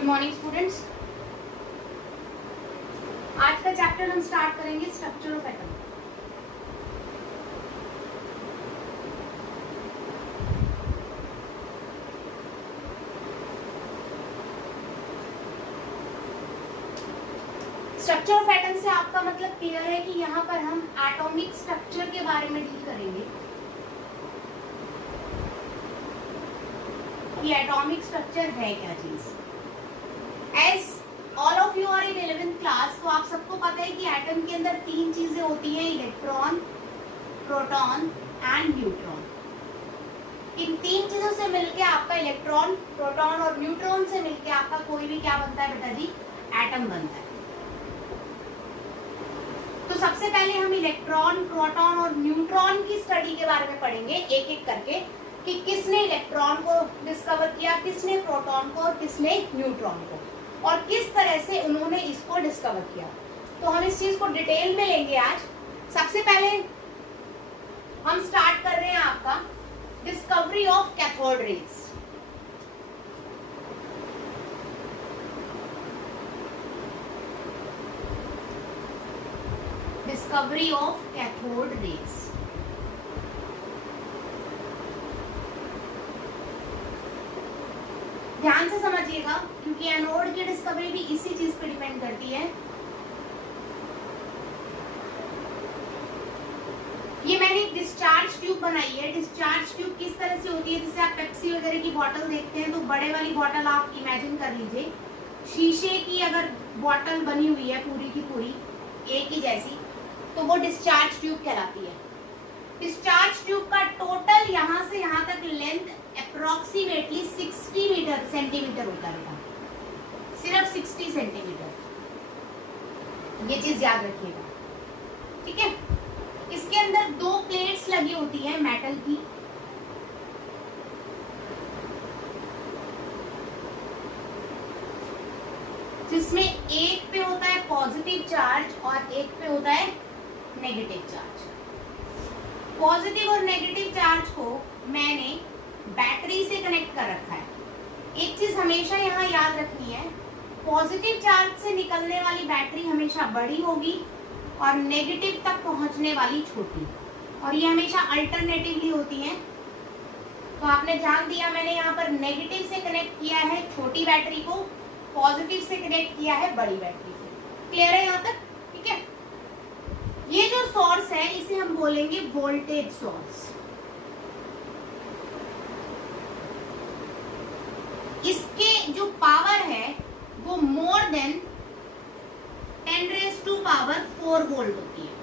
Good morning students. आज का chapter हम स्टार्ट करेंगे structure of atom. Structure of atom से आपका मतलब क्लियर है कि यहाँ पर हम एटॉमिक स्ट्रक्चर के बारे में डील करेंगे कि एटॉमिक स्ट्रक्चर है क्या चीज। As all of you are in 11th class, तो आप सबको पता है कि एटम के अंदर तीन चीजें होती हैं, इलेक्ट्रॉन, प्रोटॉन एंड न्यूट्रॉन। इन तीन चीजों से मिलके आपका इलेक्ट्रॉन, प्रोटॉन और न्यूट्रॉन से मिलके आपका कोई भी क्या बनता है बेटा जी, एटम बनता है। तो सबसे पहले हम इलेक्ट्रॉन, प्रोटॉन और न्यूट्रॉन की स्टडी के बारे में पढ़ेंगे एक एक करके कि किसने इलेक्ट्रॉन को डिस्कवर किया, किसने प्रोटॉन को और किसने न्यूट्रॉन को, और किस तरह से उन्होंने इसको डिस्कवर किया। तो हम इस चीज को डिटेल में लेंगे आज। सबसे पहले हम स्टार्ट कर रहे हैं आपका discovery of cathode rays. Discovery of cathode rays. ध्यान से समझिएगा क्योंकि एनोड की डिस्कवरी भी इसी चीज पे डिपेंड करती है। ये मैंने एक डिस्चार्ज ट्यूब बनाई है। डिस्चार्ज ट्यूब किस तरह से होती है, जैसे आप पेप्सी वगैरह की बोतल देखते हैं तो बड़े वाली बोतल आप इमेजिन कर लीजिए, शीशे की अगर बोतल बनी हुई है पूरी की पूरी एक ही जैसी, तो वो डिस्चार्ज ट्यूब कहलाती है। डिस्चार्ज ट्यूब का टोटल यहाँ से यहाँ तक लेंथ अप्रोक्सीमेटली 60 सेंटीमीटर होता है, सिर्फ 60 सेंटीमीटर। ये चीज याद रखिएगा, ठीक है। इसके अंदर दो प्लेट्स लगी होती है मेटल की, जिसमें एक पे होता है पॉजिटिव चार्ज और एक पे होता है नेगेटिव चार्ज। पॉजिटिव और नेगेटिव चार्ज को मैंने बैटरी से कनेक्ट कर रखा है। एक चीज हमेशा यहाँ याद रखनी है, पॉजिटिव चार्ज से निकलने वाली बैटरी हमेशा बड़ी होगी और नेगेटिव तक पहुंचने वाली छोटी, और ये हमेशा अल्टरनेटिवली होती है। तो आपने ध्यान दिया, मैंने यहाँ पर नेगेटिव से कनेक्ट किया है छोटी बैटरी को, पॉजिटिव से कनेक्ट किया है बड़ी बैटरी से। क्लियर है यहाँ तक, ठीक है। ये जो सोर्स है इसे हम बोलेंगे वोल्टेज सोर्स। इसके जो पावर है वो मोर देन 10⁻⁴ वोल्ट होती है।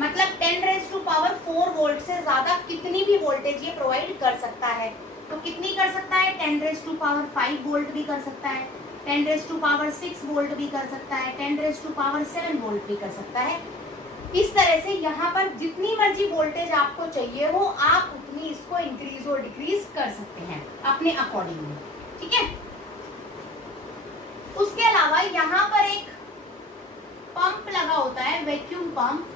मतलब 10⁻⁴ वोल्ट से ज्यादा कितनी भी वोल्टेज ये प्रोवाइड कर सकता है। तो कितनी कर सकता है, 10⁻⁵ वोल्ट भी कर सकता है, 10⁻⁶ वोल्ट भी कर सकता है, 10⁻⁷ वोल्ट भी कर सकता है। इस तरह से यहाँ पर जितनी मर्जी वोल्टेज आपको चाहिए हो, आप उतनी इसको इंक्रीज और डिक्रीज कर सकते हैं अपने अकॉर्डिंगली, ठीक है। उसके अलावा यहाँ पर एक पंप लगा होता है, वैक्यूम पंप।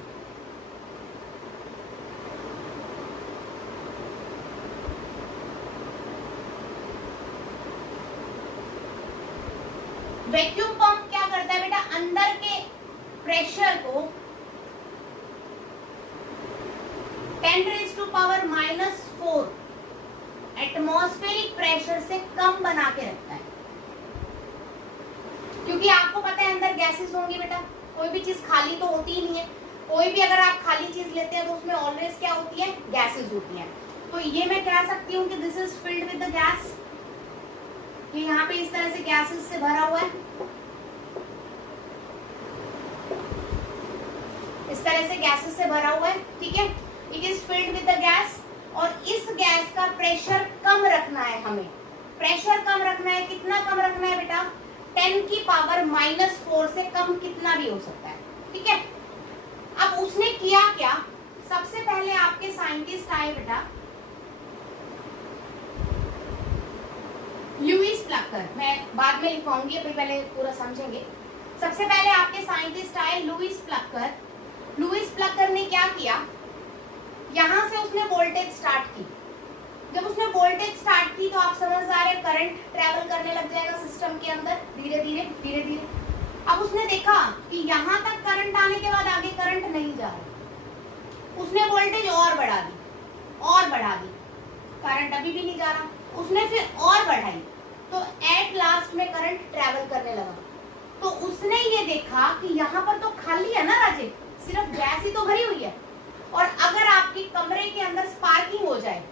वैक्यूम पंप क्या करता है बेटा, अंदर के प्रेशर को 10⁻⁴ एटमॉस्फेरिक प्रेशर से कम बना के रखता है। क्योंकि आपको पता है अंदर गैसेस होंगी बेटा, कोई भी चीज खाली तो होती ही नहीं है। कोई भी अगर आप खाली चीज लेते हैं तो उसमें ऑलवेज क्या होती है, गैसेस होती हैं। तो ये मैं कह सकती हूँ कि this is filled with the gas. ये यहाँ पे इस तरह से गैसेस से भरा हुआ है, इस तरह से गैसेस से भरा हुआ है, ठीक है। It is filled with the gas, और इस गैस का प्रेशर कम रखना है हमें। प्रेशर कम रखना है, कितना कम रखना है बेटा, 10⁻⁻⁴ से कम कितना भी हो सकता है, ठीक है। अब उसने किया क्या, सबसे पहले आपके साइंटिस्ट आए बेटा लुईस प्लकर। मैं बाद में लिखवाऊंगी, अभी पहले पूरा समझेंगे। सबसे पहले आपके साइंटिस्ट आए लुईस प्लकर। लुईस प्लकर ने क्या किया, यहां से उसने वोल्टेज स्टार्ट की। जब उसने वोल्टेज स्टार्ट थी तो आप समझदार है, करंट ट्रेवल करने लग जाएगा सिस्टम के अंदर धीरे धीरे धीरे धीरे। अब उसने देखा कि यहाँ तक करंट आने के बाद आगे करंट नहीं जा रहा, उसने वोल्टेज और बढ़ा दी और बढ़ा दी, करंट अभी भी नहीं जा रहा, उसने फिर और बढ़ाई, तो एट लास्ट में करंट ट्रेवल करने लगा। तो उसने ये देखा कि यहाँ पर तो खाली है ना राजे, सिर्फ गैस ही तो भरी हुई है, और अगर आपके कमरे के अंदर स्पार्किंग हो जाए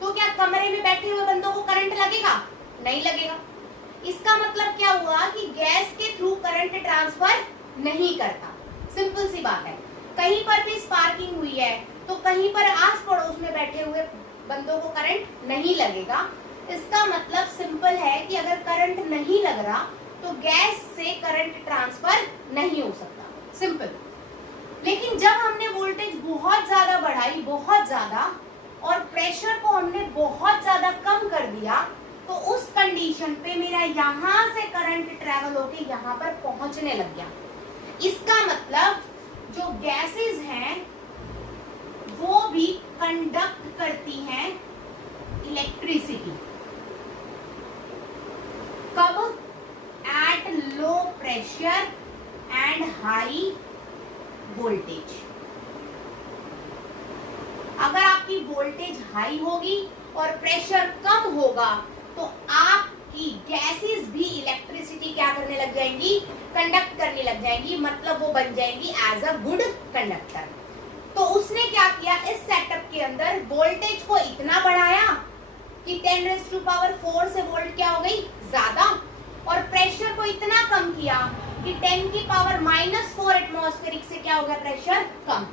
तो क्या कमरे में बैठे हुए बंदों को करंट लगेगा? नहीं लगेगा। इसका मतलब क्या हुआ कि गैस के थ्रू करंट ट्रांसफर नहीं करता। सिंपल सी बात है, कहीं पर भी स्पार्किंग हुई है तो कहीं पर आस पड़ोस में बैठे हुए बंदों को करंट नहीं लगेगा। इसका मतलब सिंपल है कि अगर करंट नहीं लग रहा तो गैस से करंट ट्रांसफर नहीं हो सकता, सिंपल। लेकिन जब हमने वोल्टेज बहुत ज्यादा बढ़ाई, बहुत ज्यादा, और प्रेशर को हमने बहुत ज्यादा कम कर दिया, तो उस कंडीशन पे मेरा यहाँ से करंट ट्रेवल होके यहाँ पर पहुंचने लग गया। इसका मतलब जो गैसेस हैं वो भी कंडक्ट करती हैं इलेक्ट्रिसिटी। कब? At low pressure and high voltage. अगर आपकी वोल्टेज हाई होगी और प्रेशर कम होगा तो आपकी गैसेस भी इलेक्ट्रिसिटी क्या करने लग जाएंगी? कंडक्ट करने लग जाएंगी, मतलब वो बन जाएंगी एज अ गुड कंडक्टर। तो उसने क्या किया, इस सेटअप के अंदर वोल्टेज को इतना बढ़ाया कि 10⁴ से वोल्ट क्या हो गई? ज्यादा, और प्रेशर को इतना कम किया कि 10⁻⁻⁴ एटमॉस्फेरिक से क्या हो गया? प्रेशर कम।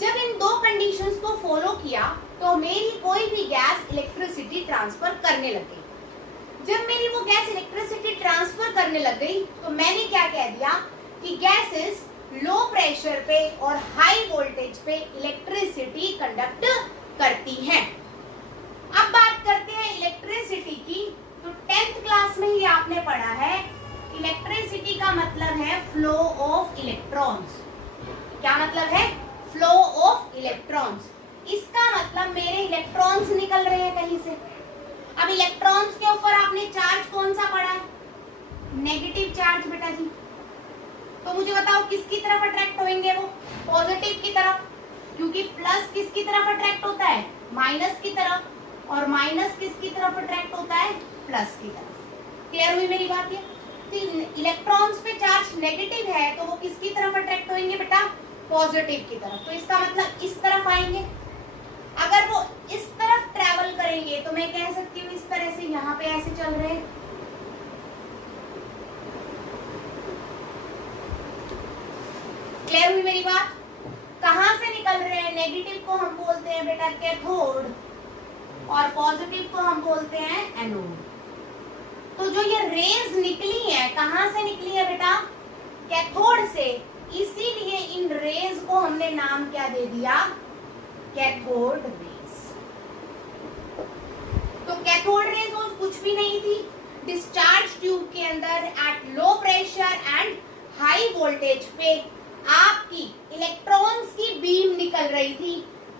जब इन दो कंडीशंस को फॉलो किया तो मेरी कोई भी गैस इलेक्ट्रिसिटी ट्रांसफर करने लग गई। जब मेरी वो गैस इलेक्ट्रिसिटी ट्रांसफर करने लग गई तो मैंने क्या कह दिया कि गैसेस लो प्रेशर पे और हाई वोल्टेज पे इलेक्ट्रिसिटी कंडक्ट करती हैं। अब बात करते हैं इलेक्ट्रिसिटी की। तो 10th क्लास में ही आपने पढ़ा है, इलेक्ट्रिसिटी का मतलब है फ्लो ऑफ इलेक्ट्रॉन्स। क्या मतलब है? Flow of electrons. इसका मतलब मेरे इलेक्ट्रॉन्स निकल रहे हैं कहीं से। अब इलेक्ट्रॉन्स के ऊपर आपने चार्ज कौन सा पढ़ा है? नेगेटिव चार्ज बेटा जी। तो मुझे बताओ किसकी तरफ अट्रैक्ट होंगे वो? पॉजिटिव की तरफ, क्योंकि प्लस किसकी तरफ अट्रैक्ट होता है? माइनस की तरफ, और माइनस किसकी तरफ अट्रैक्ट होता है? प्लस की तरफ। क्लियर हुई मेरी बात? ये तो इलेक्ट्रॉन्स पे चार्ज नेगेटिव है तो वो किसकी तरफ अट्रैक्ट होंगे बेटा? पॉजिटिव की तरफ। तो इसका मतलब इस तरफ आएंगे। अगर वो इस तरफ ट्रेवल करेंगे तो मैं कह सकती हूँ इस तरह से, यहाँ पे ऐसे चल रहे हैं। क्लियर हुई मेरी बात? कहाँ से निकल रहे हैं? नेगेटिव को हम बोलते हैं बेटा कैथोड, और पॉजिटिव को हम बोलते हैं एनोड। तो जो ये रेज निकली है, कहाँ से निकली है बेटा? कैथोड से। इसीलिए इन रेज को हमने नाम क्या दे दिया? Cathode rays. तो कैथोड रेज कुछ भी नहीं थी, डिस्चार्ज ट्यूब के अंदर at low pressure and high voltage पे आपकी इलेक्ट्रॉन्स की बीम निकल रही थी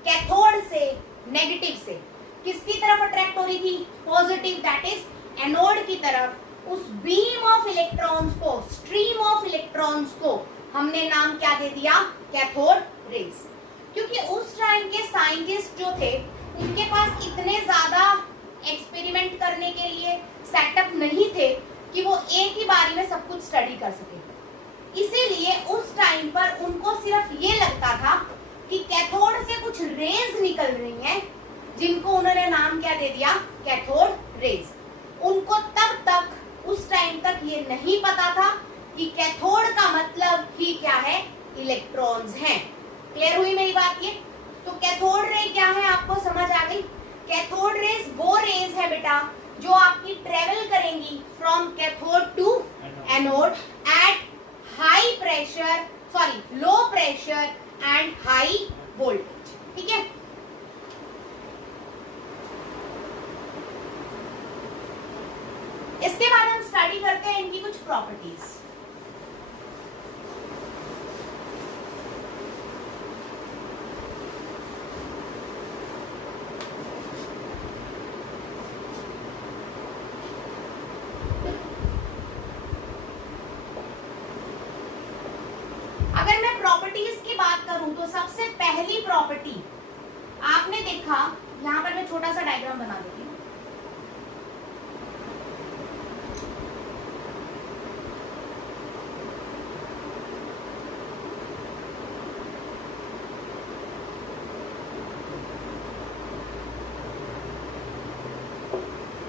कैथोड से, नेगेटिव से। किसकी तरफ अट्रैक्ट हो रही थी? पॉजिटिव, दैट इज एनोड की तरफ। उस बीम ऑफ इलेक्ट्रॉन्स को, स्ट्रीम ऑफ इलेक्ट्रॉन्स को हमने नाम क्या दे दिया? Cathode rays. क्योंकि उस टाइम के साइंटिस्ट जो थे उनके पास इतने ज्यादा एक्सपेरिमेंट करने के लिए सेटअप नहीं थे कि वो एक ही बारी में सब कुछ स्टडी कर सके। इसीलिए उस टाइम पर उनको सिर्फ ये लगता था कि कैथोड से कुछ रेज निकल रही हैं, जिनको उन्होंने नाम क्या दे दिया? Cathode rays. उनको तब तक, उस टाइम तक ये नहीं पता था कि कैथोड का मतलब ही क्या है? इलेक्ट्रॉन्स हैं। क्लियर हुई मेरी बात? ये तो कैथोड रे क्या है आपको समझ आ गई? कैथोड रेज वो रेज है बेटा जो आपकी ट्रेवल करेंगी from cathode to anode at high pressure, sorry low pressure and high voltage. ठीक है, इसके बाद हम स्टडी करते हैं इनकी कुछ प्रॉपर्टीज। करूं तो सबसे पहली प्रॉपर्टी आपने देखा, यहां पर मैं छोटा सा डायग्राम बना देती हूँ।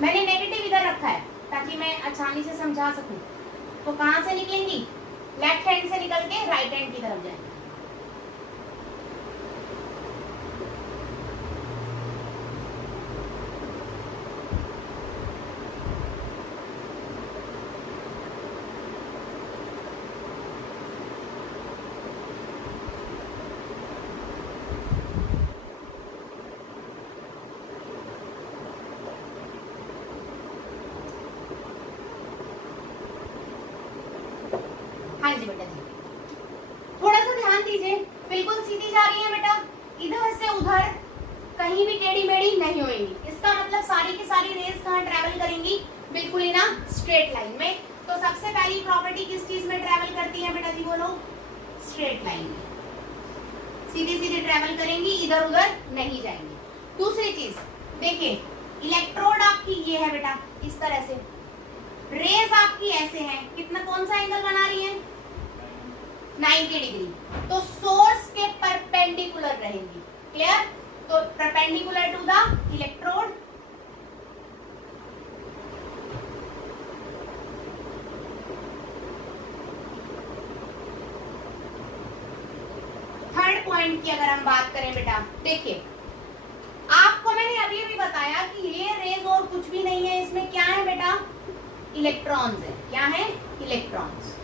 मैंने नेगेटिव इधर रखा है ताकि मैं आसानी से समझा सकूं। तो कहां से निकलेंगी? लेफ्ट हैंड से निकल के राइट हैंड की तरफ जाएंगे। हाँ जी बेटा जी, थोड़ा सा ध्यान दीजिए, बिल्कुल सीधी जा रही है बेटा, इधर से उधर कहीं भी टेढ़ी मेढ़ी नहीं होएंगी। इसका मतलब सारी की सारी रेस कहाँ ट्रेवल करेंगी? बिल्कुल ही ना स्ट्रेट लाइन में। तो सबसे पहली प्रॉपर्टी किस चीज में ट्रेवल करती है बेटा जी? बोलो, स्ट्रेट लाइन में सीधी सीधी ट्रेवल करेंगी, इधर उधर नहीं जाएंगी। दूसरी चीज देखिए, इलेक्ट्रोड आपकी ये है बेटा, इस तरह से रेस आपकी ऐसे हैं, कितना कौन सा एंगल बना रही है? 90 डिग्री। तो सोर्स के परपेंडिकुलर रहेंगी। क्लियर? तो perpendicular to the electrode, third point की अगर हम बात करें बेटा, देखिए आपको मैंने अभी अभी बताया कि ये रेज और कुछ भी नहीं है, इसमें क्या है बेटा? इलेक्ट्रॉन्स है। क्या है? इलेक्ट्रॉन्स।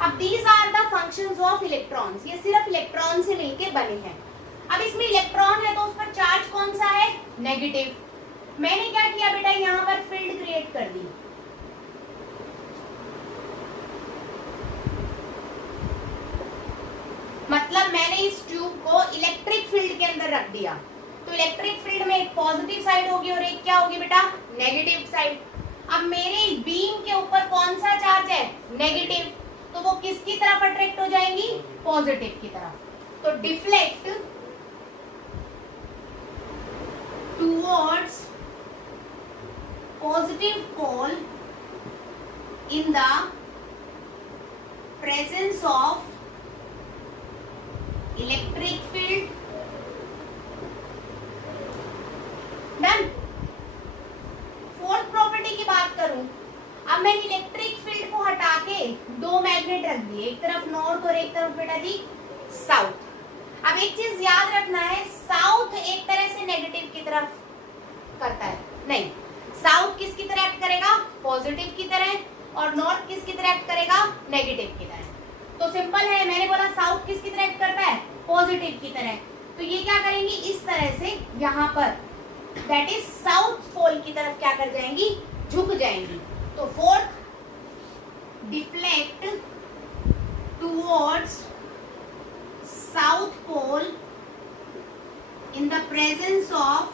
अब these are the functions of electrons, ये सिर्फ इलेक्ट्रॉन से मिलके बने हैं। अब इसमें इलेक्ट्रॉन है तो उस पर चार्ज कौन सा है? नेगेटिव। मैंने क्या किया बेटा, यहां पर फील्ड क्रिएट कर दी। मतलब मैंने इस ट्यूब को इलेक्ट्रिक फील्ड के अंदर रख दिया। तो इलेक्ट्रिक फील्ड में एक पॉजिटिव साइड होगी और एक क्या होगी बेटा? Negative side. अब मेरे बीम के ऊपर कौन सा चार्ज है? नेगेटिव। तो वो किसकी तरफ अट्रैक्ट हो जाएंगी? पॉजिटिव की तरफ। तो deflect towards positive pole in the presence of electric field. Done. Fourth property की बात करूं, अब मैंने इलेक्ट्रिक फील्ड को हटा के दो मैग्नेट रख दिए, एक तरफ नॉर्थ और एक तरफ बेटा जी साउथ। अब एक चीज याद रखना है, साउथ एक तरह से नेगेटिव की तरफ करता है, नहीं, साउथ किसकी तरह एक्ट करेगा? पॉजिटिव की तरह। और नॉर्थ किसकी तरह एक्ट करेगा? नेगेटिव की तरह। तो सिंपल है, मैंने बोला साउथ किसकी तरह एक्ट करता है? पॉजिटिव की तरह। तो ये क्या करेंगी? इस तरह से यहाँ पर दैट इज साउथ पोल की तरफ क्या कर जाएंगी? झुक जाएंगी। तो fourth, deflect towards south pole in the presence of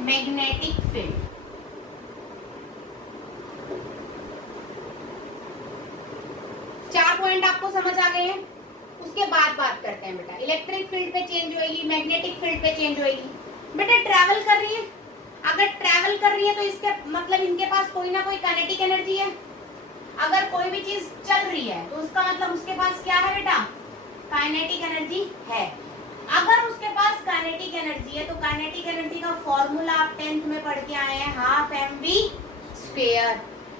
magnetic field. चार पॉइंट आपको समझ आ गए हैं? उसके बाद बात करते हैं बेटा, इलेक्ट्रिक फील्ड पे चेंज होगी, मैग्नेटिक फील्ड पे चेंज होगी। बेटा ट्रैवल कर रही है, अगर ट्रैवल कर रही है तो इसके मतलब इनके पास कोई ना कोई काइनेटिक एनर्जी है। अगर कोई भी चीज चल रही है तो उसका मतलब उसके पास क्या है बेटा? काइनेटिक एनर्जी है। अगर उसके पास काइनेटिक एनर्जी है तो काइनेटिक एनर्जी का फॉर्मूला आप 10th में पढ़ के आए हैं, हाफ mv²।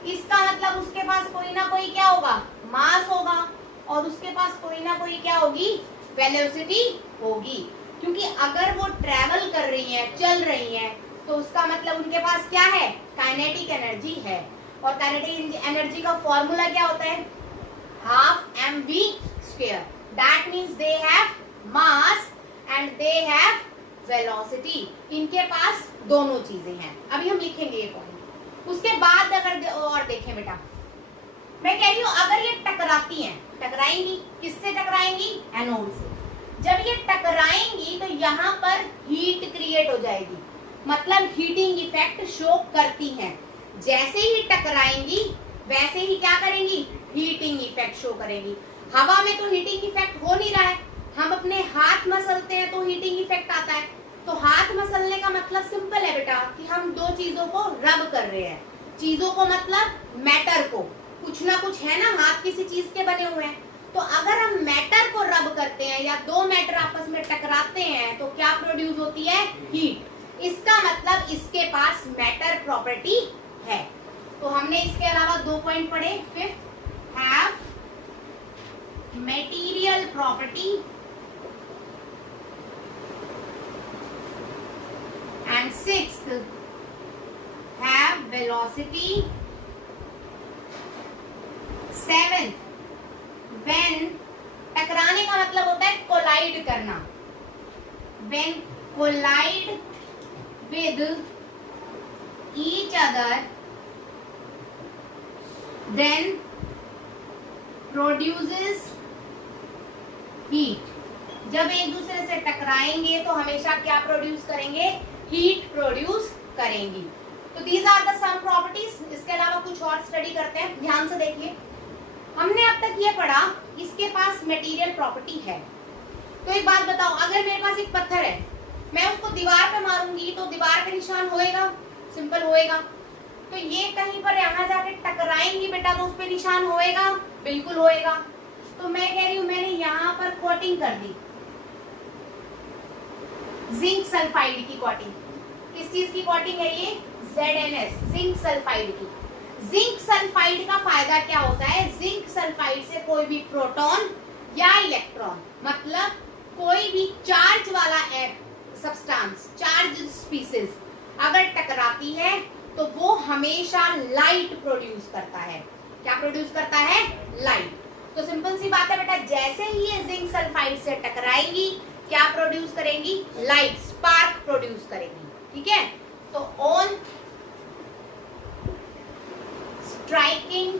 इसका मतलब उसके पास कोई ना कोई क्या होगा? मास होगा, और उसके पास कोई ना कोई क्या होगी? वेलोसिटी होगी। क्योंकि अगर वो ट्रैवल कर रही है, चल रही है, तो उसका मतलब उनके पास क्या है? काइनेटिक एनर्जी है। और काइनेटिक एनर्जी का फॉर्मूला क्या होता है? Half mv²। That means they have mass and they have velocity. इनके पास दोनों चीजें हैं। अभी हम लिखेंगे ये पॉइंट। उसके बाद अगर और देखें बेटा, मैं कह रही हूं अगर ये टकराती हैं, टकराएंगी, किससे टकराएंगी? एनोड से। जब ये टकराएंगी तो यहाँ पर हीट क्रिएट हो जाएगी, मतलब हीटिंग इफेक्ट शो करती हैं। जैसे ही टकराएंगी वैसे ही क्या करेंगी? हीटिंग इफेक्ट शो करेंगी। हवा में तो हीटिंग इफेक्ट हो नहीं रहा है, हम अपने हाथ मसलते हैं तो हीटिंग इफेक्ट आता है। तो हाथ मसलने का मतलब सिंपल है बेटा कि हम दो चीजों को रब कर रहे हैं। चीजों को मतलब मैटर को, कुछ ना कुछ है ना, हाथ किसी चीज के बने हुए हैं। तो अगर हम मैटर को रब करते हैं या दो मैटर आपस में टकराते हैं तो क्या प्रोड्यूस होती है? हीट। इसका मतलब इसके पास मैटर प्रॉपर्टी है। तो हमने इसके अलावा 2 पॉइंट पढ़े। Fifth, have material property and sixth, have velocity. Seventh, when, टकराने का मतलब होता है कोलाइड करना, when collide with each other then produces heat. जब एक दूसरे से टकराएंगे तो हमेशा क्या प्रोड्यूस करेंगे? हीट प्रोड्यूस करेंगी। तो these are the some properties. इसके अलावा कुछ और स्टडी करते हैं, ध्यान से देखिए। हमने अब तक ये पढ़ा इसके पास मटेरियल प्रॉपर्टी है। तो एक बात बताओ, अगर मेरे पास एक पत्थर है, मैं उसको दीवार पे मारूंगी तो दीवार पे निशान होएगा? सिंपल होएगा। तो ये कहीं पर यहाँ जाके टकराएंगी बेटा तो उस पे निशान होएगा? बिल्कुल होएगा। तो मैं कह रही हूँ मैंने यहाँ पर कोटिंग कर दी, जिंक सल्फाइड की कोटिंग। किस चीज की कोटिंग है ये? ZNS, जिंक सल्फाइड की। जिंक सल्फाइड का फायदा क्या होता है? जिंक सल्फाइड से कोई भी प्रोटॉन या इलेक्ट्रॉन, मतलब कोई भी चार्ज वाला सब्सटेंस, चार्ज स्पीसीज अगर टकराती है तो वो हमेशा लाइट प्रोड्यूस करता है। क्या प्रोड्यूस करता है? लाइट। तो सिंपल सी बात है बेटा, जैसे ही ये जिंक सल्फाइड से टकराएंगी क्या प्रोड्यूस करेंगी? लाइट, स्पार्क प्रोड्यूस करेंगी। ठीक है। तो on striking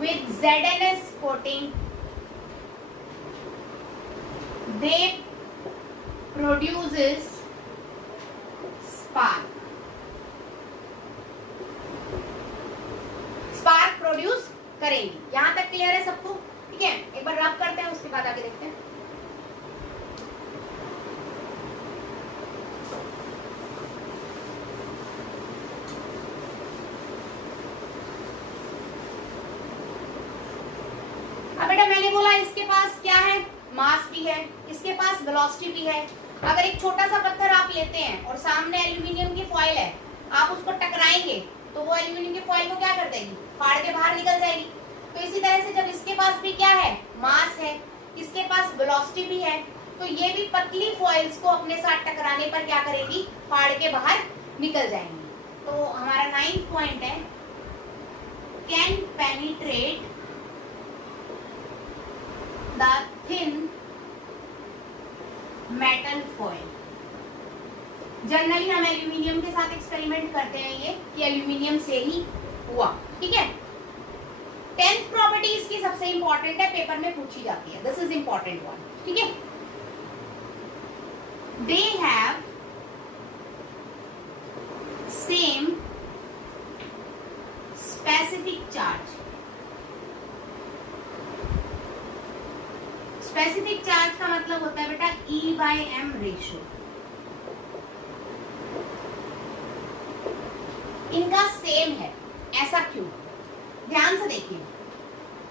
with ZNS coating, they produces spark. Spark produce करेंगी। यहां तक क्लियर है सबको? ठीक है, एक बार रब करते हैं, उसके बाद आगे देखते हैं। बेटा मैंने बोला इसके पास क्या है? मास भी है, इसके पास वेलोसिटी भी है। अगर एक छोटा सा पत्थर आप लेते हैं और सामने एल्यूमिनियम की फॉइल है, आप उसको टकराएंगे तो वो एल्यूमिनियम की फॉइल को क्या कर देगी? फाड़ के बाहर निकल जाएगी। तो इसी तरह से जब इसके पास भी क्या है? मास है, इसके पास वेलोसिटी भी है, तो ये भी पतली फॉइल्स को अपने साथ टकराने पर क्या करेगी? फाड़ के बाहर निकल जाएंगी। तो हमारा 9th पॉइंट है, can penetrate the thin metal foil। Generally हम एल्यूमिनियम के साथ एक्सपेरिमेंट करते हैं ये कि एल्यूमिनियम से ही हुआ। ठीक है। 10th प्रॉपर्टी इसकी सबसे इंपॉर्टेंट है, पेपर में पूछी जाती है। This is important one. ठीक है। They have same specific charge. Specific charge का मतलब होता है बेटा E/m रेशियो। इनका सेम है, ऐसा क्यों? ध्यान से देखिए,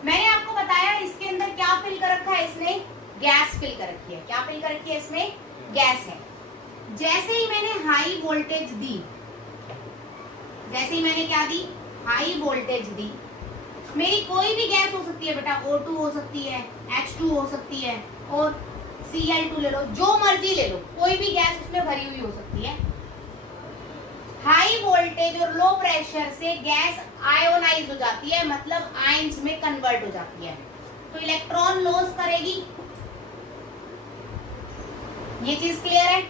मैंने आपको बताया इसके अंदर क्या फिल कर रखा है? इसने गैस फिल कर रखी है। क्या फिल कर रखी है? इसमें गैस है। जैसे ही मैंने हाई वोल्टेज दी, जैसे ही मैंने क्या दी? हाई वोल्टेज दी, मेरी कोई भी गैस हो सकती है बेटा, O2 हो सकती है, H2 हो सकती है और Cl2 ले लो, जो मर्जी ले लो, कोई भी गैस उसमें भरी हुई हो सकती है। हाई वोल्टेज और लो प्रेशर से गैस आयोनाइज हो जाती है, मतलब आयंस में कन्वर्ट हो जाती है, तो इलेक्ट्रॉन लॉस करेगी। ये चीज क्लियर है?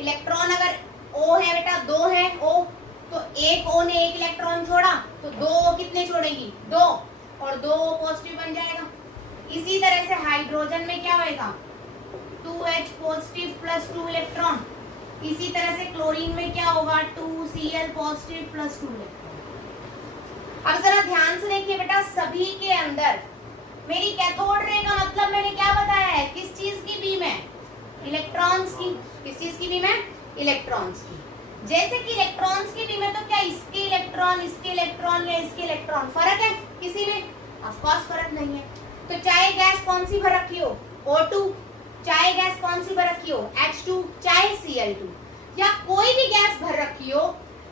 इलेक्ट्रॉन अगर O है बेटा, 2 है O, तो एक O ने एक इलेक्ट्रॉन छोड़ा तो 2 O कितने छोड़ेगी? 2, और 2 O पॉजिटिव बन जाएगा। इसी तरह से हाइड्रोजन में क्या होएगा? 2H positive plus 2 electron. इसी तरह से क्लोरीन में क्या होगा? 2Cl positive plus 2 electron. अब जरा ध्यान से देखिए बेटा, सभी के अंदर मेरी कैथोड रे का मतलब मैंने क्या बताया है, किस चीज की बीम है, इलेक्ट्रॉन्स की। किस चीज की बीम है, इलेक्ट्रॉन्स की। जैसे कि इलेक्ट्रॉन्स की बीम है तो क्या इसके इलेक्ट्रॉन या इसके इलेक्ट्रॉन फर्क है किसी में? ऑफ कोर्स फर्क नहीं है। तो चाहे गैस कौन सी भर रखी हो, O2, चाहे गैस कौन सी भर रखी हो, H2, चाहे Cl2, या कोई भी गैस भर रखी हो,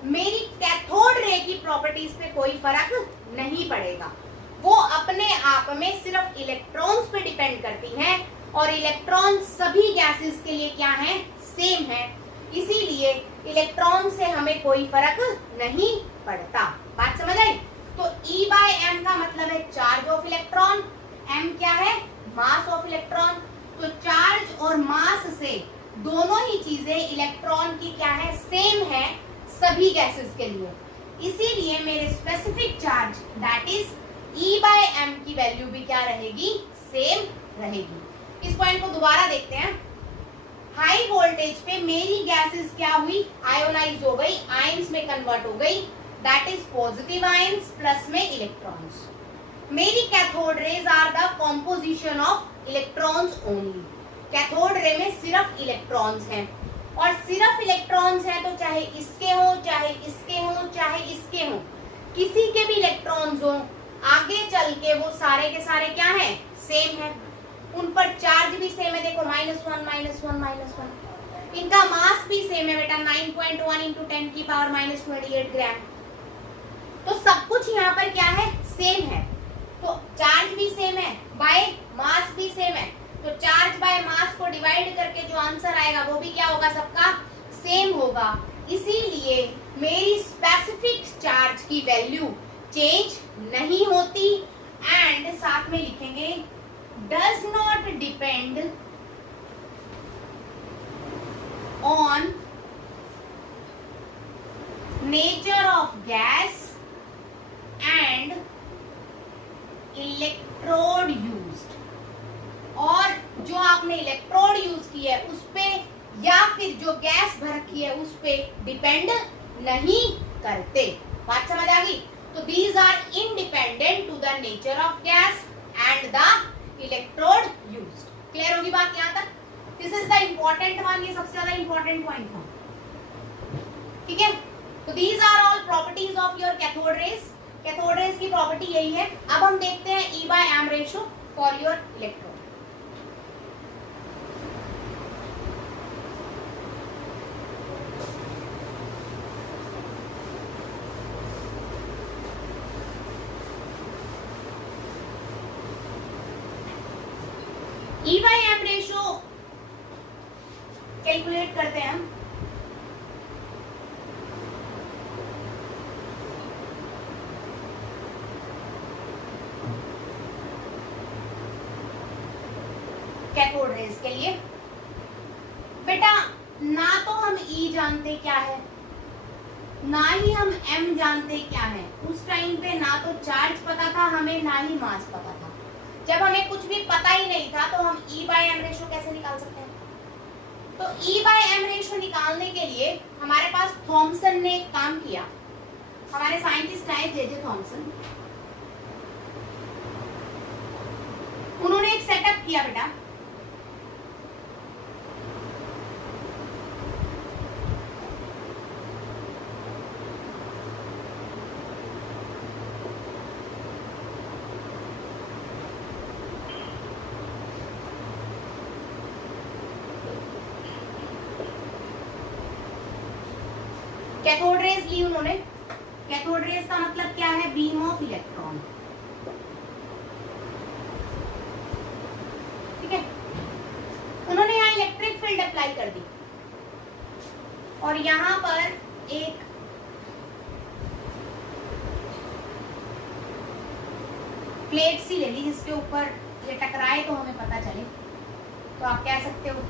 मेरी कैथोड रे की प्रॉपर्टीज पे कोई फर्क नहीं पड़ेगा। वो अपने आप में सिर्फ इलेक्ट्रॉन्स पे डिपेंड करती हैं, और इलेक्ट्रॉन सभी गैसेस के लिए क्या है, सेम है। इसीलिए इलेक्ट्रॉन से हमें कोई फर्क नहीं पड़ता। बात समझ आई? तो E/m का मतलब है चार्ज ऑफ इलेक्ट्रॉन, m क्या है, मास ऑफ इलेक्ट्रॉन। तो चार्ज और मास से दोनों ही चीजें इलेक्ट्रॉन की क्या है, सेम है सभी गैसेस के लिए। इसीलिए मेरे specific charge that is E/m की वैल्यू भी क्या रहेगी, सेम रहेगी। इस पॉइंट को दोबारा देखते हैं। हाई वोल्टेज पे मेरी गैसेस क्या हुई, आयोनाइज हो गई, आयंस में कन्वर्ट हो गई, that is positive ions, plus में इलेक्ट्रॉन्स। मेरी cathode rays are the composition of electrons only. Cathode ray में सिर्फ इलेक्ट्रॉन्स हैं, और सिर्फ इलेक्ट्रॉन्स हैं तो चाहे इसके हो, चाहे इसके हो, चाहे इसके हो, किसी के भी इलेक्ट्रॉन्स हो, आगे चल के वो सारे के सारे क्या हैं, सेम है। उन पर चार्ज भी सेम है, देखो -1 -1 -1। इनका मास भी सेम है बेटा, 9.1 × 10⁻28 ग्राम। तो सब कुछ यहाँ पर क्या है, सेम है। तो चार्ज भी सेम है, बाय मास भी सेम है। तो चार्ज बाय मास को डिवाइड करके जो आंसर आएगा वो भी क्या होगा, सबका सेम होगा। इसीलिए मेरी स्पेसिफिक चार्ज की वैल्यू चेंज नहीं होती। एंड साथ में लिखेंगे does not depend on nature of gas and electrode used. और जो आपने इलेक्ट्रोड यूज की है उस पे, या फिर जो गैस भर रखी है उस पे डिपेंड नहीं करते। बात समझ आ गई? तो these are independent to the nature of gas and the electrode used. Clear होगी बात यहाँ तक? This is the important one, ये सबसे ज्यादा important point था, ठीक है? तो these are all properties of your cathode rays. Cathode rays की प्रॉपर्टी यही है। अब हम देखते हैं E/m ratio for your electrode. E/m ratio calculate करते हैं हम। कैथोड रेज के लिए बेटा, ना तो हम E जानते क्या है, ना ही हम M जानते क्या है। उस टाइम पे ना तो चार्ज पता था हमें, ना ही मास पता था। जब हमें कुछ भी पता ही नहीं था तो हम E/m रेशियो कैसे निकाल सकते हैं? तो E/m रेशियो निकालने के लिए हमारे पास थॉमसन ने एक काम किया। हमारे साइंटिस्ट आए जे थॉमसन, उन्होंने एक सेटअप किया बेटा। कैथोड रेज ली उन्होंने। कैथोड रेज का मतलब क्या है, बीम ऑफ इलेक्ट्रॉन, ठीक है? उन्होंने यहाँ इलेक्ट्रिक फील्ड अप्लाई कर दी, और यहाँ पर एक प्लेट सी ले ली जिसके ऊपर ये टकराए तो हमें पता चले। तो आप कह सकते हो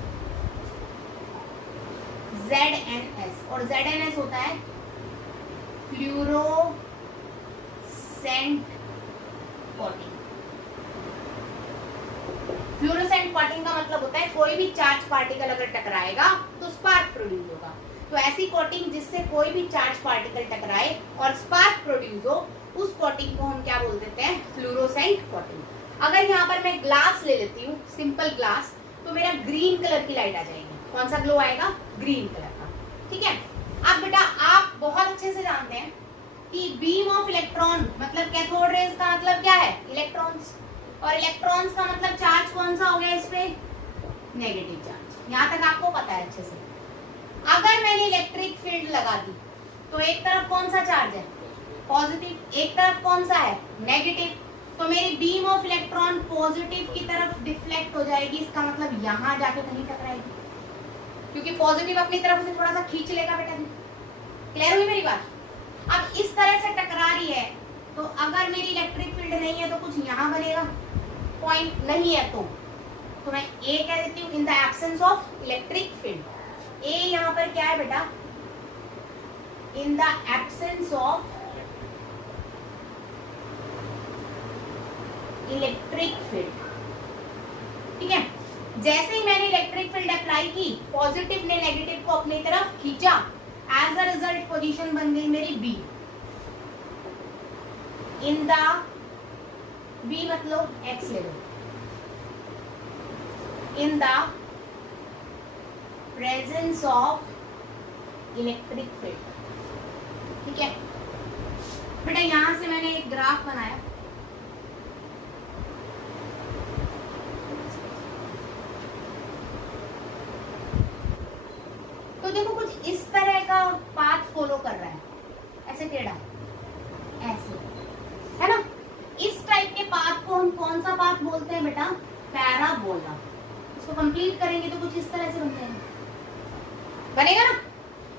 ZnS, और ZnS होता है फ्लूरोसेंट कोटिंग। फ्लूरोसेंट कोटिंग का मतलब होता है कोई भी चार्ज पार्टिकल अगर टकराएगा तो स्पार्क प्रोड्यूस होगा। तो ऐसी कोटिंग जिससे कोई भी चार्ज पार्टिकल टकराए और स्पार्क प्रोड्यूस हो, उस कोटिंग को हम क्या बोल देते हैं, फ्लूरोसेंट कोटिंग। अगर यहाँ पर मैं ग्लास ले लेती हूँ, सिंपल ग्लास, तो मेरा ग्रीन कलर की लाइट आ जाएगी। कौन सा ग्लो आएगा? ग्रीन कलर का। ठीक है। अब बेटा आप बहुत अच्छे से जानते हैं कि बीम ऑफ इलेक्ट्रॉन मतलब कैथोड रेज का मतलब क्या है? इलेक्ट्रॉन्स। और इलेक्ट्रॉन्स का मतलब चार्ज कौन सा हो गया इस पे? Negative charge. यहाँ तक आपको पता है अच्छे से। अगर मैंने इलेक्ट्रिक फील्ड लगा दी तो एक तरफ कौन सा चार्ज है? पॉजिटिव। एक तरफ कौन सा है? नेगेटिव। तो मेरी बीम ऑफ इलेक्ट्रॉन पॉजिटिव की तरफ डिफ्लेक्ट हो जाएगी। इसका मतलब यहाँ जाके कहीं टकराएगी, क्योंकि पॉजिटिव अपनी तरफ से थोड़ा सा खींच लेगा बेटा जी। क्लियर हुई मेरी बात? अब इस तरह से टकरा रही है, तो अगर मेरी इलेक्ट्रिक फील्ड नहीं है तो कुछ यहाँ बनेगा, पॉइंट नहीं है तो मैं ए कह देती हूँ in the absence of electric field. ए यहाँ पर क्या है बेटा? In the absence of electric field. ठीक है। जैसे ही मैंने इलेक्ट्रिक फील्ड अप्लाई की, पॉजिटिव ने नेगेटिव को अपनी तरफ खींचा, एज अ रिजल्ट पोजीशन बन गई मेरी बी। इन द बी मतलब x level, in the presence of electric field. ठीक है बेटा, यहां से मैंने एक ग्राफ बनाया। तो देखो कुछ इस तरह का पाथ फॉलो कर रहा है, ऐसे टेढ़ा, ऐसे, है ना? इस टाइप के पाथ को हम कौन सा पाथ बोलते हैं बेटा? पैराबोला। इसको कंप्लीट करेंगे तो कुछ इस तरह से बन जाएगा, बनेगा ना?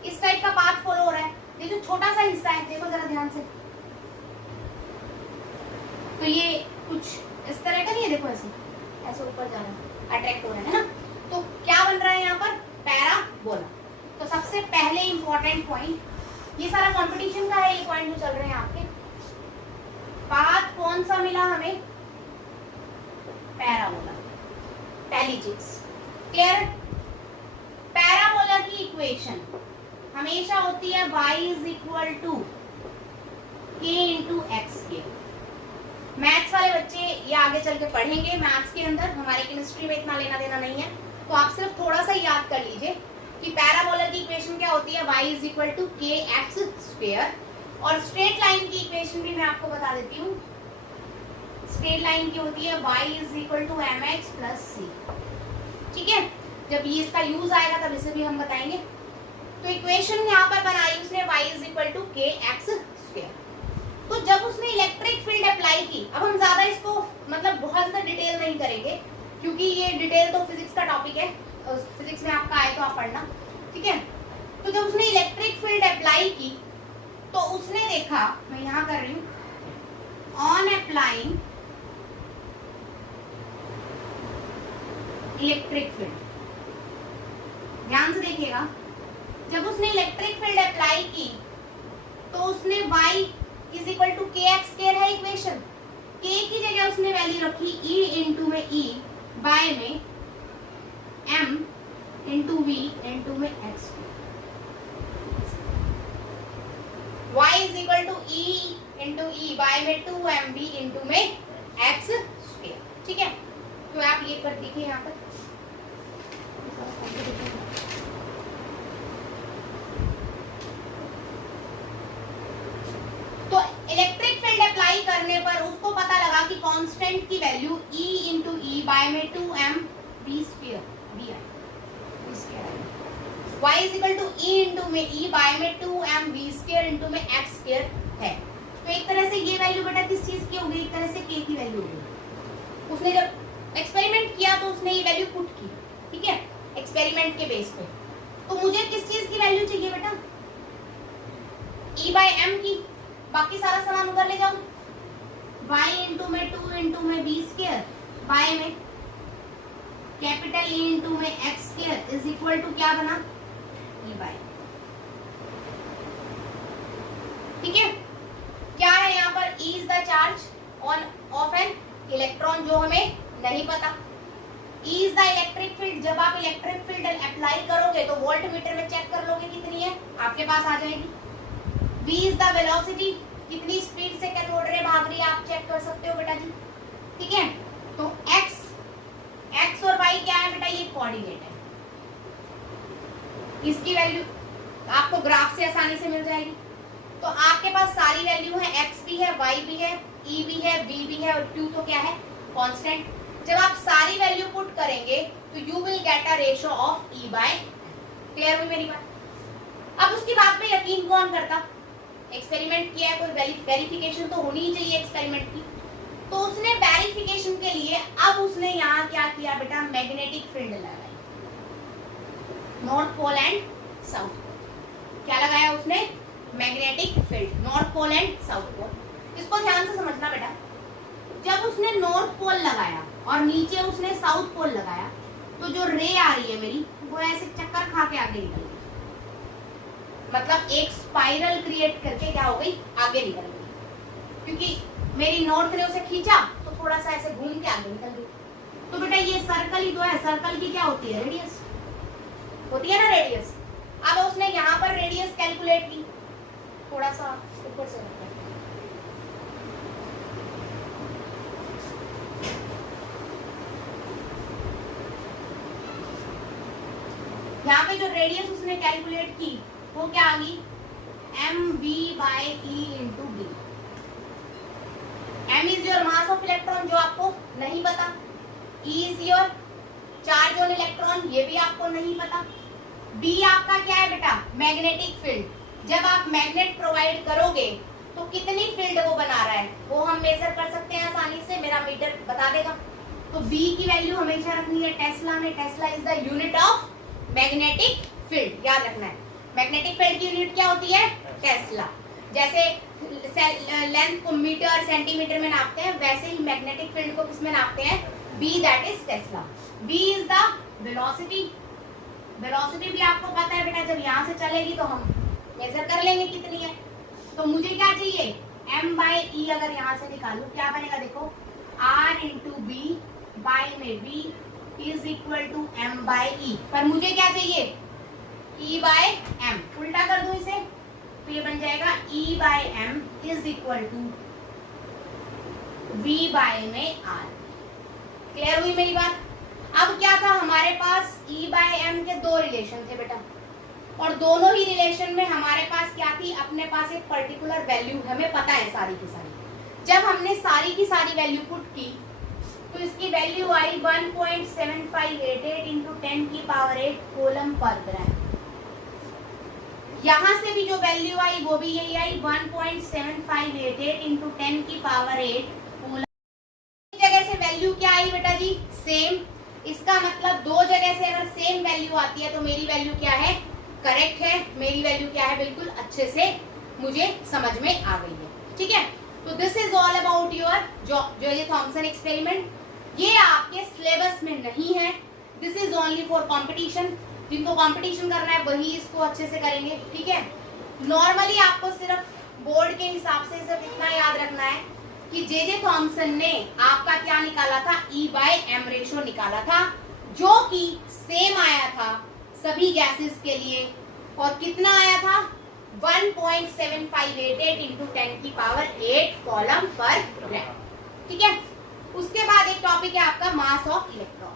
इस टाइप का पाथ फॉलो हो रहा है। ये जो छोटा सा हिस्सा है, देखो जरा ध्यान से, तो ये कुछ इस तरह का नहीं है, देखो ऐसे ऐसे ऊपर जा रहा है, अट्रैक्ट हो रहा है ना? तो क्या बन रहा है यहाँ पर? पैराबोला। तो सबसे पहले इंपॉर्टेंट पॉइंट, ये सारा कंपटीशन का है, ये पॉइंट जो चल रहे हैं आपके। पाथ कौन सा मिला हमें? पैराबोला। पहली चीज क्लियर? पैराबोला की इक्वेशन हमेशा होती है y is equal to k into X के। मैथ्स वाले बच्चे ये आगे चल के पढ़ेंगे, मैथ्स के अंदर हमारे केमिस्ट्री में इतना लेना देना नहीं है, तो आप सिर्फ थोड़ा सा याद कर लीजिए कि पैराबोला की इक्वेशन क्या होती है? y is equal to K X square. और स्ट्रेट लाइन की इक्वेशन भी मैं आपको बता देती हूँ। स्ट्रेट लाइन की होती है y is equal to M X plus C. ठीक है, जब ये इसका यूज आएगा तब इसे भी हम बताएंगे। तो इक्वेशन यहाँ पर बनाई उसने y is equal to K X square. तो जब उसने इलेक्ट्रिक फील्ड अप्लाई की, अब हम ज्यादा इसको मतलब बहुत ज्यादा डिटेल नहीं करेंगे, क्योंकि ये डिटेल तो फिजिक्स का टॉपिक है, फिजिक्स में आपका आए तो आप पढ़ना। ठीक है। तो जब उसने इलेक्ट्रिक फील्ड अप्लाई की तो उसने देखा, मैं यहाँ कर रही हूँ, ऑन अप्लाइंग इलेक्ट्रिक फील्ड, ध्यान से देखिएगा, जब उसने इलेक्ट्रिक फील्ड अप्लाई की तो उसने y is equal to K X square है इक्वेशन, k की जगह उसने वैल्यू रखी e इंटू में e बाय में m इंटू v इंटू में x। y is equal to e into e by में 2mv इंटू में x स्क्वायर। ठीक है, तो आप ये कर देखिए यहाँ पर। तो इलेक्ट्रिक फील्ड अप्लाई करने पर उसको पता लगा कि कांस्टेंट की value E into E by में 2m v स्क्वायर v है, y is equal to e into में e बाय में 2m v स्क्वायर इंटू में x स्क्वायर है। तो एक तरह से ये वैल्यू बेटा किस चीज की हो गई? एक तरह से k की वैल्यू हो गई। उसने जब एक्सपेरिमेंट किया तो उसने ये वैल्यू पुट की, ठीक है, एक्सपेरिमेंट के बेस पे। तो मुझे किस चीज की वैल्यू चाहिए बेटा? e बाय m की। बाकी सारा सामान उधर ले जाओ, y इंटू में 2 इंटू में v स्क्वायर बाय में कैपिटल E इंटू में x square is equal to क्या बना? e by. ठीक है, क्या है यहाँ पर? E is the charge on of an electron, जो हमें नहीं पता। E is the electric field, जब आप इलेक्ट्रिक फील्ड अप्लाई करोगे तो वोल्ट मीटर में चेक कर लोगे कितनी है, आपके पास आ जाएगी। v इज द वेलोसिटी, कितनी स्पीड से कैथोड रे भाग रही है आप चेक कर सकते हो बेटा जी। ठीक है, तो x और y क्या है बेटा, ये कोऑर्डिनेट है। इसकी वैल्यू आपको ग्राफ से आसानी से मिल जाएगी। तो आपके पास सारी वैल्यू है, x भी है, y भी है, e भी है, v भी है और q तो क्या है, कांस्टेंट। जब आप सारी वैल्यू पुट करेंगे तो you will get a ratio of e by. Clear हुई मेरी बात? अब उसकी बात पे यकीन कौन करता? एक्सपेरिमेंट किया है, कोई वेरिफिकेशन तो होनी ही चाहिए एक्सपेरिमेंट की। तो उसने वेरिफिकेशन के लिए अब उसने यहाँ क्या किया बेटा, मैग्नेटिक फील्ड लगाई, north pole and south pole. क्या लगाया उसने? Magnetic field, north pole and south pole. इसको ध्यान से समझना बेटा। जब उसने नॉर्थ पोल लगाया और नीचे उसने साउथ पोल लगाया, तो जो रे आ रही है मेरी, वो ऐसे चक्कर खा के आगे निकल गई। मतलब एक स्पाइरल क्रिएट करके क्या हो गई, आगे निकल गई। क्योंकि मेरी नॉर्थ ने उसे खींचा तो थोड़ा सा ऐसे घूम के आगे निकल गई। तो बेटा ये सर्कल ही तो है, सर्कल की क्या होती है, रेडियस होती है ना, रेडियस। अब उसने यहाँ पर रेडियस कैलकुलेट की, थोड़ा सा ऊपर से रखते हैं। यहाँ पे जो रेडियस उसने कैलकुलेट की वो क्या आ गई, mv/e into B. m is your mass of electron, जो आपको नहीं पता। e is your charge on electron, ये भी आपको नहीं पता। b आपका क्या है बेटा, मैग्नेटिक फील्ड। जब आप मैग्नेट प्रोवाइड करोगे तो कितनी फील्ड वो बना रहा है वो हम मेजर कर सकते हैं आसानी से, मेरा मीटर बता देगा। तो b की वैल्यू हमेशा रखनी है टेस्ला में। Tesla is the unit of magnetic field, याद रखना है। मैग्नेटिक फील्ड की यूनिट क्या होती है, टेस्ला। जैसे लेंथ को मीटर सेंटीमीटर में नापते हैं, वैसे ही मैग्नेटिक फील्ड को किस में नापते हैं, b that is Tesla. v is the velocity. Velocity भी आपको पता है बेटा, जब यहाँ से चलेगी तो हम मेजर कर लेंगे कितनी है। तो मुझे क्या चाहिए, m/e। अगर यहाँ से निकालू क्या बनेगा, देखो r इंटू बी बाई में v is equal to m/e। पर मुझे क्या चाहिए, e/m। उल्टा कर दूं इसे तो ये बन जाएगा e/m इज इक्वल टू v/में r। क्लियर हुई मेरी बात? अब क्या था, हमारे पास e/m के दो रिलेशन थे बेटा, और दोनों ही रिलेशन में हमारे पास क्या थी, अपने पास एक पर्टिकुलर वैल्यू हमें पता है सारी की सारी। जब हमने सारी की सारी वैल्यू पुट की तो इसकी वैल्यू आई 1.7588 इंटू 10 की पावर 8 कूलम पर ग्राम। यहाँ से भी जो वैल्यू आई वो भी यही आई, 1.7588 इंटू 10 की पावर 8 कूलम। जगह से वैल्यू क्या आई बेटा जी, सेम। इसका मतलब दो जगह से अगर सेम वैल्यू आती है तो मेरी वैल्यू क्या है, करेक्ट है। मेरी वैल्यू क्या है, बिल्कुल अच्छे से मुझे समझ में आ गई है। ठीक है, तो this is all about your जो ये थॉमसन एक्सपेरिमेंट। ये आपके सिलेबस में नहीं है, this is only for competition. जिनको कंपटीशन करना है वही इसको अच्छे से करेंगे। ठीक है, नॉर्मली आपको सिर्फ बोर्ड के हिसाब से सिर्फ इतना याद रखना है कि जे थॉमसन ने आपका क्या निकाला था, E/m रेशियो निकाला था, जो कि सेम आया था सभी गैसेस के लिए। और कितना आया था, 1.7588 इंटू 10 की पावर 8 कॉलम पर ग्राम। ठीक है, उसके बाद एक टॉपिक है आपका मास ऑफ इलेक्ट्रॉन।